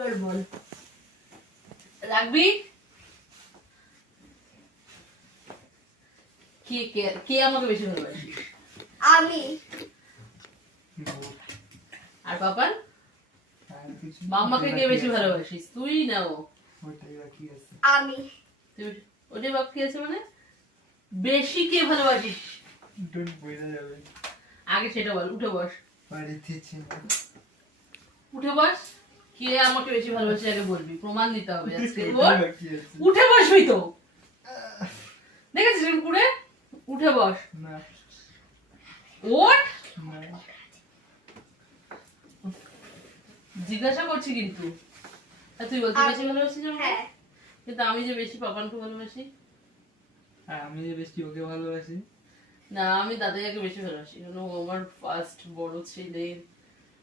এবার বল, রাখবি? কে কে কে আমাকে বেশি ভালোবাসিস? আমি। আর পাপান? মাম্মাকে কে বেশি ভালোবাসিস, তুই না ও? আমি। ওটাই বাকি আছে মানে বেশি কে ভালোবাসিস? আগে সেটা বল। উঠে বস, উঠে বস। কে আমাকে বেশি ভালোবাসে আগে বলবি, প্রমাণ দিতে হবে আজকে। বল, উঠে বসবি তো। দেখেছিস পুরে? উঠে বস। ওঠ। জিজ্ঞাসা করছি কিন্তু। তুই বলতে বেশি ভালোবাসিস আমাকে? হ্যাঁ। কিন্তু আমি যে বেশি পাপানকে ভালোবাসি। আমি যে বেশি ওকে ভালোবাসি। না, আমি দাদাইয়াকে বেশি ভালোবাসি, কারণ ও আমার ফার্স্ট বড় ছেলে,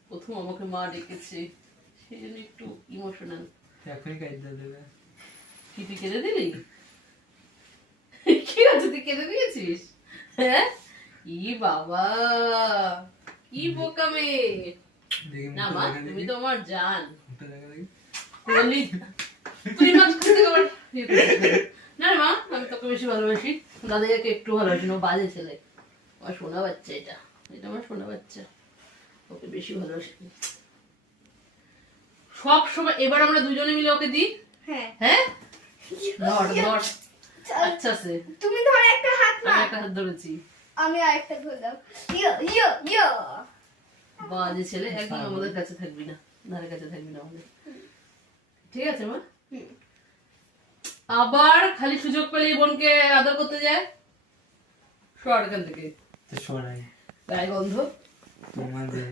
প্রথম আমাকে মা ডেকেছে, সেই জন্য একটু ইমোশনাল। এখনই কাইদা দেবে। কি তুই কেঁদে দিলি? কি আছে, তুই কেঁদে দিয়েছিস? হ্যাঁ, ই বাবা, কি বোকা মেয়ে। না মা, তুমি তো আমার জান। বললি তুই মাঝখান থেকে আবার ইয়ে করছিস। না মা, আমি তোকে বেশি ভালোবাসি, দাদাইয়াকে একটু ভালোবাসি না, ও বাজে ছেলে। আমার সোনা বাচ্চা, এটা এটা আমার সোনা বাচ্চা, ওকে বেশি ভালোবাসি সব সময়। এবার আমরা দুজনে মিলে ওকে দিই। হ্যাঁ। হ্যাঁ, ধর ধর। আচ্ছা সে তুমি ধর একটা হাত না, আমি একটা হাত ধরেছি। আমি আরেকটা ধরলাম। ইয়ো ইয়ো ইয়ো। বাজে ছেলে, একদম আমাদের কাছে থাকবি না, ধারে কাছে থাকবি না আমাদের, ঠিক আছে মা? আবার খালি সুযোগ পেলে বোনকে আদর করতে যায়। সর এখান থেকে, সরাই গায়ে গন্ধ। তোমাদের